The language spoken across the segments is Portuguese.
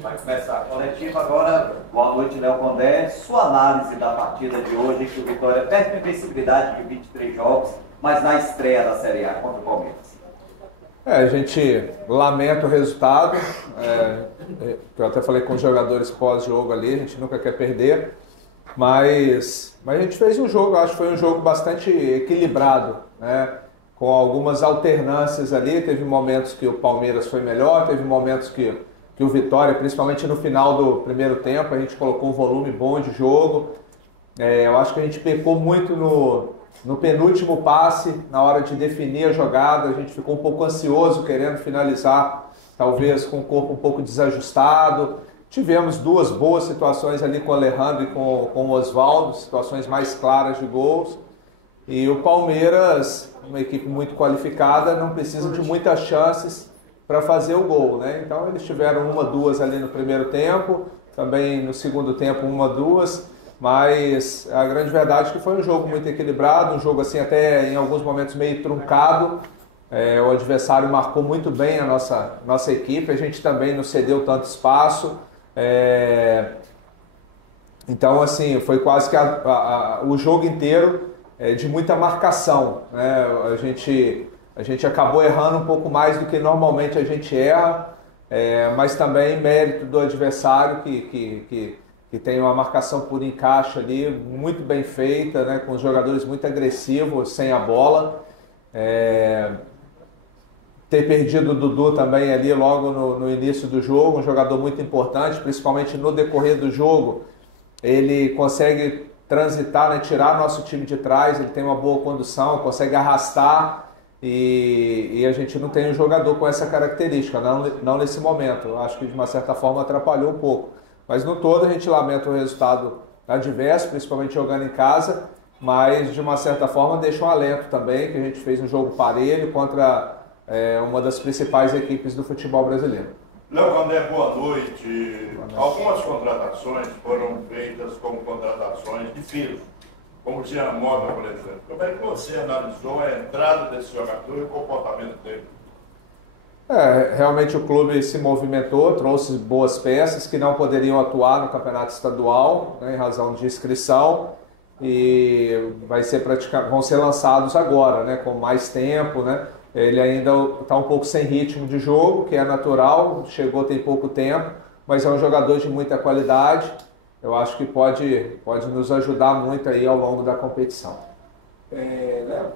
Vai começar a coletiva agora. Boa noite, Léo Condé. Sua análise da partida de hoje, que o Vitória perde a invencibilidade de 23 jogos, mas na estreia da Série A contra o Palmeiras. A gente lamenta o resultado. Eu até falei com os jogadores pós-jogo ali, a gente nunca quer perder. Mas a gente fez um jogo, acho que foi um jogo bastante equilibrado, né? Com algumas alternâncias ali. Teve momentos que o Palmeiras foi melhor, teve momentos que o Vitória, principalmente no final do primeiro tempo, a gente colocou um volume bom de jogo. Eu acho que a gente pecou muito no penúltimo passe, na hora de definir a jogada. A gente ficou um pouco ansioso, querendo finalizar, talvez com o corpo um pouco desajustado. Tivemos duas boas situações ali com o Alejandro e com o Osvaldo, situações mais claras de gols. E o Palmeiras, uma equipe muito qualificada, não precisa de muitas chances para fazer o gol, né? Então eles tiveram uma, duas ali no primeiro tempo, também no segundo tempo uma, duas, mas a grande verdade é que foi um jogo muito equilibrado, um jogo assim até em alguns momentos meio truncado. O adversário marcou muito bem a nossa equipe, a gente também não cedeu tanto espaço. Então assim, foi quase que o jogo inteiro de muita marcação, né? A gente acabou errando um pouco mais do que normalmente a gente erra, mas também mérito do adversário que tem uma marcação por encaixe ali muito bem feita, né? Com os jogadores muito agressivos, sem a bola. Ter perdido o Dudu também ali logo no início do jogo, um jogador muito importante, principalmente no decorrer do jogo. Ele consegue transitar, né, tirar nosso time de trás, ele tem uma boa condução, consegue arrastar e a gente não tem um jogador com essa característica, não nesse momento. Eu acho que de uma certa forma atrapalhou um pouco. Mas no todo a gente lamenta o resultado adverso, principalmente jogando em casa, mas de uma certa forma deixa um alento também, que a gente fez um jogo parelho contra uma das principais equipes do futebol brasileiro. Léo Condé, boa noite. Algumas contratações foram feitas como contratações de peso, como o Jean Mota, por exemplo. Como é que você analisou a entrada desse jogador e o comportamento dele? Realmente o clube se movimentou, trouxe boas peças que não poderiam atuar no campeonato estadual, né, em razão de inscrição, e vão ser lançados agora, né, com mais tempo, né? Ele ainda está um pouco sem ritmo de jogo, que é natural, chegou tem pouco tempo, mas é um jogador de muita qualidade. Eu acho que pode nos ajudar muito aí ao longo da competição. Léo,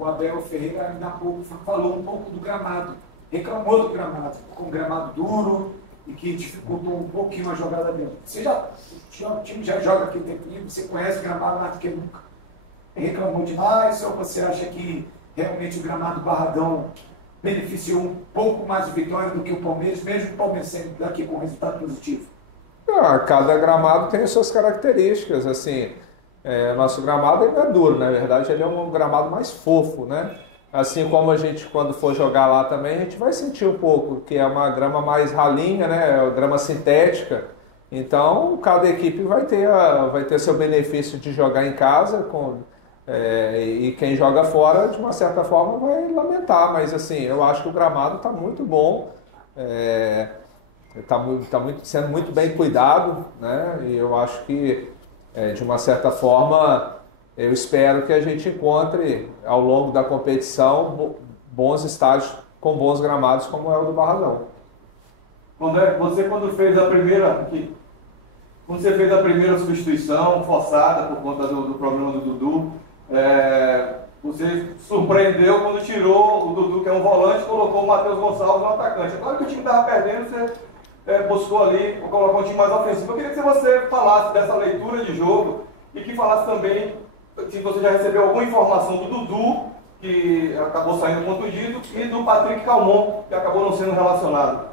o Abel Ferreira ainda há pouco falou um pouco do gramado, reclamou do gramado, com um gramado duro e que dificultou um pouquinho a jogada dele. O time já joga aqui dentro, você conhece o gramado mais do que nunca. Reclamou demais ou você acha que realmente o gramado Barradão beneficiou um pouco mais o Vitória do que o Palmeiras, mesmo o Palmeiras sendo daqui com resultado positivo? Cada gramado tem as suas características, assim, nosso gramado ele é duro, na verdade ele é um gramado mais fofo, né? Assim como a gente quando for jogar lá também, a gente vai sentir um pouco, que é uma grama mais ralinha, né? Grama sintética, então cada equipe vai ter seu benefício de jogar em casa, e quem joga fora, de uma certa forma, vai lamentar, mas assim, eu acho que o gramado está muito bom, está sendo muito bem cuidado, né? E eu acho que, de uma certa forma, eu espero que a gente encontre, ao longo da competição, bons estádios com bons gramados, como é o do Barradão. Você quando fez a primeira substituição forçada por conta do problema do Dudu, você surpreendeu quando tirou o Dudu, que é um volante, e colocou o Matheus Gonçalves no atacante. É claro que o time estava perdendo, você buscou ali, colocou um time mais ofensivo. Eu queria que você falasse dessa leitura de jogo e que falasse também se você já recebeu alguma informação do Dudu, que acabou saindo contundido, e do Patrick Calmon, que acabou não sendo relacionado.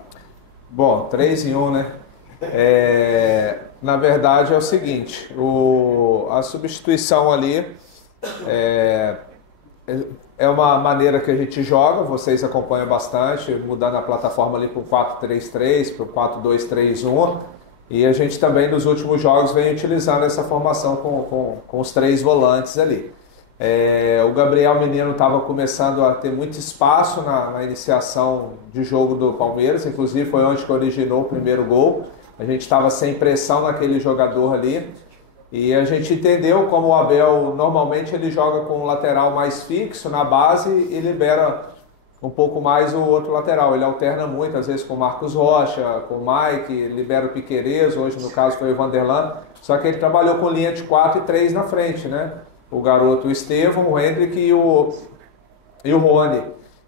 Bom, 3 em 1, né? Na verdade é o seguinte, a substituição ali é uma maneira que a gente joga, vocês acompanham bastante, mudando a plataforma ali para o 4-3-3, para o 4-2-3-1, e a gente também nos últimos jogos vem utilizando essa formação com os 3 volantes ali. O Gabriel Menino estava começando a ter muito espaço na iniciação de jogo do Palmeiras, inclusive foi onde que originou o primeiro gol. A gente estava sem pressão naquele jogador ali e a gente entendeu como o Abel normalmente ele joga com o lateral mais fixo na base e libera um pouco mais o outro lateral. Ele alterna muito, às vezes com o Marcos Rocha, com o Mike, libera o Piquerez, hoje no caso foi o Vanderlan, só que ele trabalhou com linha de 4 e 3 na frente, né? O garoto, o Estevão, o Hendrick e o Rony.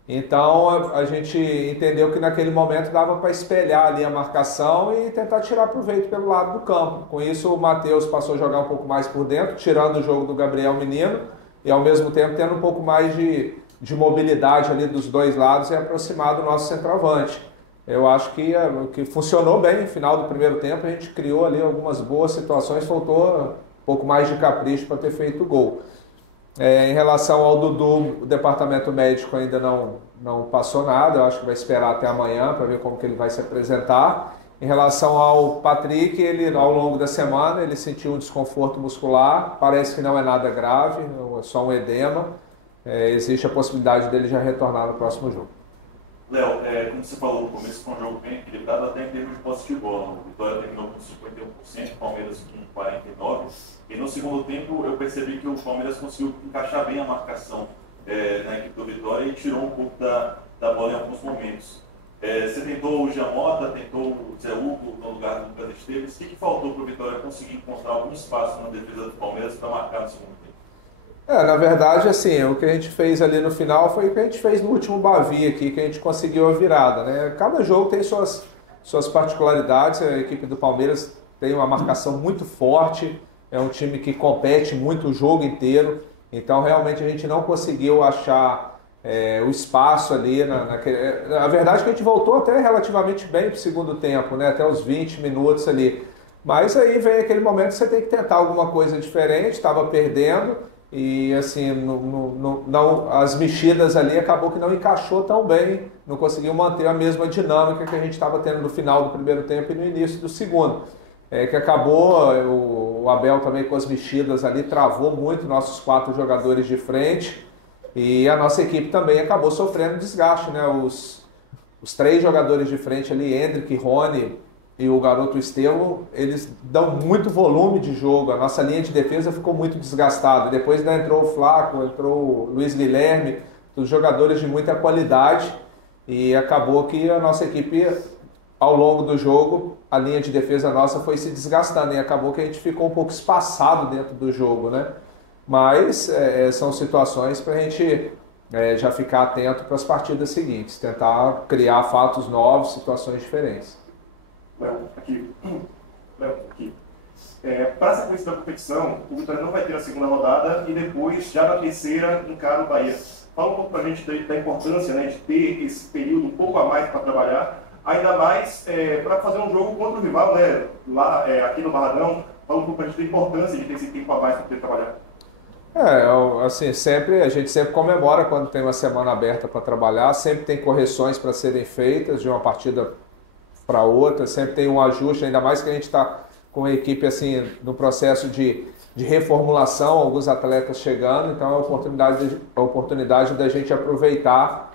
Então a gente entendeu que naquele momento dava para espelhar ali a marcação e tentar tirar proveito pelo lado do campo. Com isso o Matheus passou a jogar um pouco mais por dentro, tirando o jogo do Gabriel Menino e ao mesmo tempo tendo um pouco mais de mobilidade ali dos dois lados e aproximar do nosso centroavante. Eu acho que funcionou bem no final do primeiro tempo, a gente criou ali algumas boas situações, faltou um pouco mais de capricho para ter feito o gol. Em relação ao Dudu, o departamento médico ainda não passou nada, eu acho que vai esperar até amanhã para ver como que ele vai se apresentar. Em relação ao Patrick, ele ao longo da semana ele sentiu um desconforto muscular, parece que não é nada grave, é só um edema. Existe a possibilidade dele já retornar no próximo jogo. Léo, como você falou no começo, foi um jogo bem equilibrado até em termos de posse de bola. O Vitória terminou com 51%, o Palmeiras com 49%. E no segundo tempo eu percebi que o Palmeiras conseguiu encaixar bem a marcação na equipe do Vitória e tirou um pouco da bola em alguns momentos. Você tentou o Jamota, tentou o Zé Hugo no lugar do Lucas Esteves. O que faltou para o Vitória conseguir encontrar algum espaço na defesa do Palmeiras para marcar no segundo tempo? Na verdade, assim, o que a gente fez ali no final foi o que a gente fez no último Bavi aqui, que a gente conseguiu a virada, né? Cada jogo tem suas particularidades, a equipe do Palmeiras tem uma marcação muito forte, é um time que compete muito o jogo inteiro, então realmente a gente não conseguiu achar o espaço ali. A verdade é que a gente voltou até relativamente bem para o segundo tempo, né? Até os 20 minutos ali, mas aí vem aquele momento que você tem que tentar alguma coisa diferente, estava perdendo, e assim, as mexidas ali acabou que não encaixou tão bem, não conseguiu manter a mesma dinâmica que a gente estava tendo no final do primeiro tempo e no início do segundo. Que acabou, o Abel também com as mexidas ali travou muito nossos 4 jogadores de frente e a nossa equipe também acabou sofrendo desgaste, né? Os 3 jogadores de frente ali, Hendrick, Rony e o garoto Estevão, eles dão muito volume de jogo, a nossa linha de defesa ficou muito desgastada. Depois ainda entrou o Flaco, entrou o Luiz Guilherme, os jogadores de muita qualidade, e acabou que a nossa equipe, ao longo do jogo, a linha de defesa nossa foi se desgastando, e acabou que a gente ficou um pouco espaçado dentro do jogo, né? Mas são situações para a gente já ficar atento para as partidas seguintes, tentar criar fatos novos, situações diferentes. Léo, aqui. Para a sequência da competição, o Vitória não vai ter a segunda rodada e depois, já na terceira, encara o Bahia. Fala um pouco para a gente da importância, né, de ter esse período um pouco a mais para trabalhar, ainda mais para fazer um jogo contra o rival, né, lá aqui no Barradão. Fala um pouco para a gente da importância de ter esse tempo a mais para poder trabalhar. Assim, a gente sempre comemora quando tem uma semana aberta para trabalhar, sempre tem correções para serem feitas de uma partida para outra, sempre tem um ajuste, ainda mais que a gente está com a equipe assim, no processo de reformulação, alguns atletas chegando, então é a oportunidade da gente aproveitar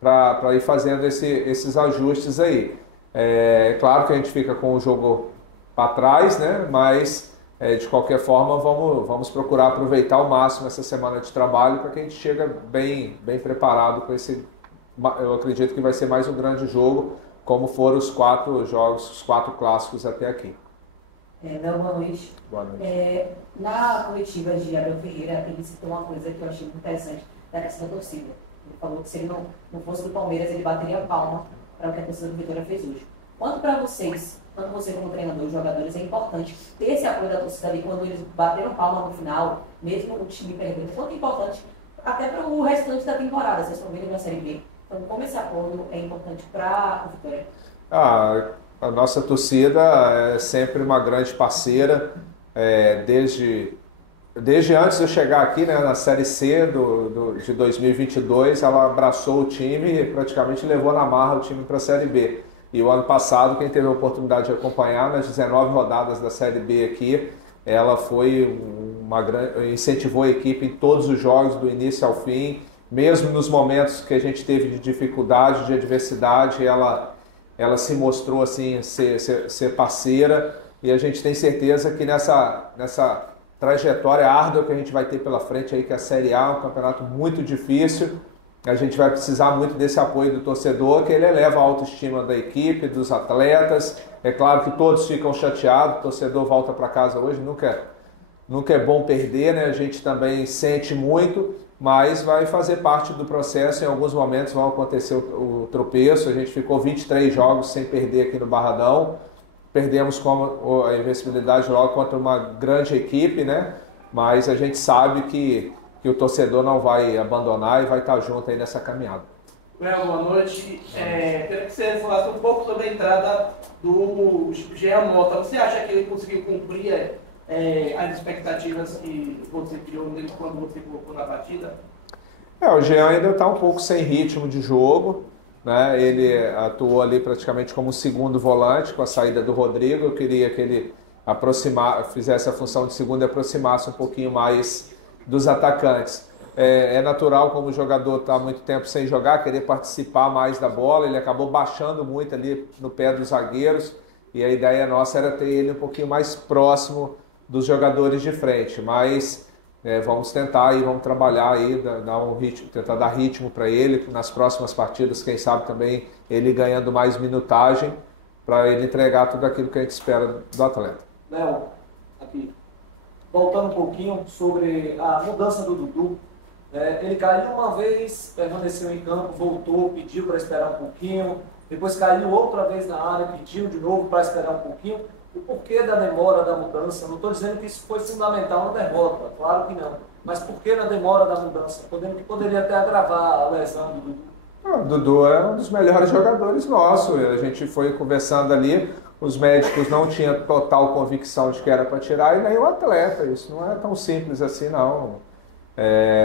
para ir fazendo esses ajustes aí. É claro que a gente fica com o jogo para trás, né? Mas de qualquer forma vamos procurar aproveitar ao máximo essa semana de trabalho para que a gente chegue bem preparado com esse. Eu acredito que vai ser mais um grande jogo, como foram os 4 jogos, os 4 clássicos até aqui. Boa noite. Boa noite. Na coletiva de Abel Ferreira, ele citou uma coisa que eu achei muito interessante da questão da torcida. Ele falou que se ele não fosse do Palmeiras, ele bateria a palma para o que a torcida do Vitória fez hoje. Quanto para vocês, tanto você como treinador, os jogadores, é importante ter esse apoio da torcida ali quando eles bateram palma no final, mesmo o time perdendo? Quanto é importante até para o restante da temporada, vocês estão vendo na Série B. Então, como esse apoio é importante para a Vitória? A nossa torcida é sempre uma grande parceira, desde antes de eu chegar aqui, né, na Série C de 2022, ela abraçou o time e praticamente levou na marra o time para a Série B. E o ano passado, quem teve a oportunidade de acompanhar nas 19 rodadas da Série B aqui, ela foi incentivou a equipe em todos os jogos, do início ao fim, mesmo nos momentos que a gente teve de dificuldade, de adversidade, ela se mostrou assim ser parceira, e a gente tem certeza que nessa trajetória árdua que a gente vai ter pela frente aí, que a Série A é um campeonato muito difícil, a gente vai precisar muito desse apoio do torcedor, que ele eleva a autoestima da equipe, dos atletas. É claro que todos ficam chateados, o torcedor volta para casa hoje, nunca é bom perder, né? A gente também sente muito, mas vai fazer parte do processo. Em alguns momentos vão acontecer o tropeço. A gente ficou 23 jogos sem perder aqui no Barradão. Perdemos com a Invencibilidade logo contra uma grande equipe, né? Mas a gente sabe que o torcedor não vai abandonar e vai estar junto aí nessa caminhada. Léo, boa noite. Queria que você falasse um pouco sobre a entrada do Jean Mota. Você acha que ele conseguiu cumprir as expectativas que você criou nele quando você colocou na partida? O Jean ainda está um pouco sem ritmo de jogo, né? Ele atuou ali praticamente como segundo volante com a saída do Rodrigo. Eu queria que ele fizesse a função de segundo e aproximasse um pouquinho mais dos atacantes. É natural, como o jogador está há muito tempo sem jogar, querer participar mais da bola. Ele acabou baixando muito ali no pé dos zagueiros, e a ideia nossa era ter ele um pouquinho mais próximo dos jogadores de frente. Mas vamos tentar e vamos trabalhar aí, tentar dar ritmo para ele nas próximas partidas, quem sabe também ele ganhando mais minutagem, para ele entregar tudo aquilo que a gente espera do atleta. Léo, aqui, voltando um pouquinho sobre a mudança do Dudu. Ele caiu uma vez, permaneceu em campo, voltou, pediu para esperar um pouquinho, depois caiu outra vez na área, pediu de novo para esperar um pouquinho. O porquê da demora da mudança? Não estou dizendo que isso foi fundamental na derrota, claro que não. Mas por que na demora da mudança? Poderia até agravar a lesão do Dudu. O Dudu é um dos melhores jogadores nossos. A gente foi conversando ali, os médicos não tinham total convicção de que era para tirar, e nem o atleta. Isso não é tão simples assim, não.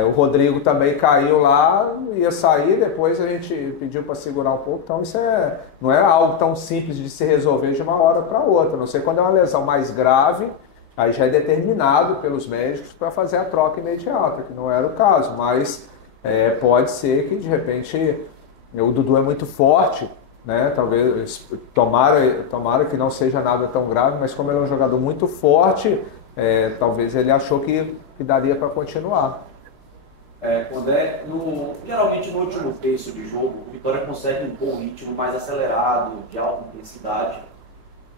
O Rodrigo também caiu lá, ia sair, depois a gente pediu para segurar um pouco. Então isso não é algo tão simples de se resolver de uma hora para outra. Não sei, quando é uma lesão mais grave, aí já é determinado pelos médicos para fazer a troca imediata, que não era o caso. Mas pode ser que de repente o Dudu é muito forte, né? Talvez, tomara que não seja nada tão grave, mas como ele é um jogador muito forte, talvez ele achou que daria para continuar. André, geralmente no último terço de jogo, o Vitória consegue impor um ritmo mais acelerado, de alta intensidade,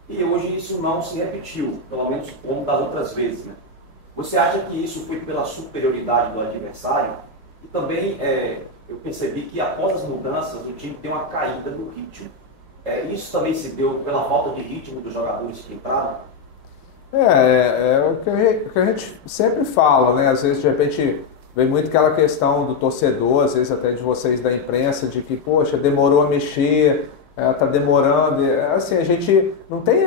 e hoje isso não se repetiu, pelo menos como das outras vezes, né? Você acha que isso foi pela superioridade do adversário? E também eu percebi que após as mudanças o time tem uma caída no ritmo. Isso também se deu pela falta de ritmo dos jogadores que entraram? O que a gente sempre fala, né? Às vezes, de repente, vem muito aquela questão do torcedor, às vezes até de vocês da imprensa, de que, poxa, demorou a mexer, tá demorando. Assim, a gente não tem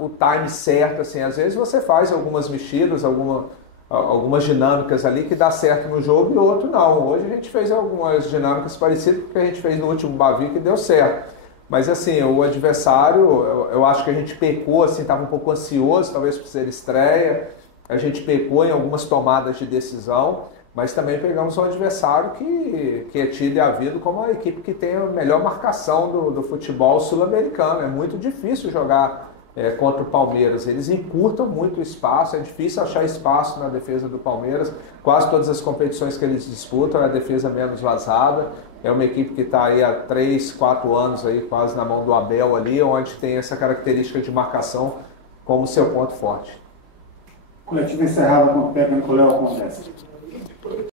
o time certo, assim. Às vezes você faz algumas mexidas, algumas dinâmicas ali que dá certo no jogo e outro não. Hoje a gente fez algumas dinâmicas parecidas com o que a gente fez no último Bavi, que deu certo. Mas assim, o adversário, eu acho que a gente pecou, assim, estava um pouco ansioso, talvez por ser estreia, a gente pecou em algumas tomadas de decisão, mas também pegamos um adversário que é tido e havido como a equipe que tem a melhor marcação do futebol sul-americano. É muito difícil jogar contra o Palmeiras, eles encurtam muito o espaço, é difícil achar espaço na defesa do Palmeiras. Quase todas as competições que eles disputam é a defesa menos vazada. É uma equipe que está aí há 3, 4 anos aí, quase na mão do Abel ali, onde tem essa característica de marcação como seu ponto forte. Coletivo encerrado com o técnico Léo Condé.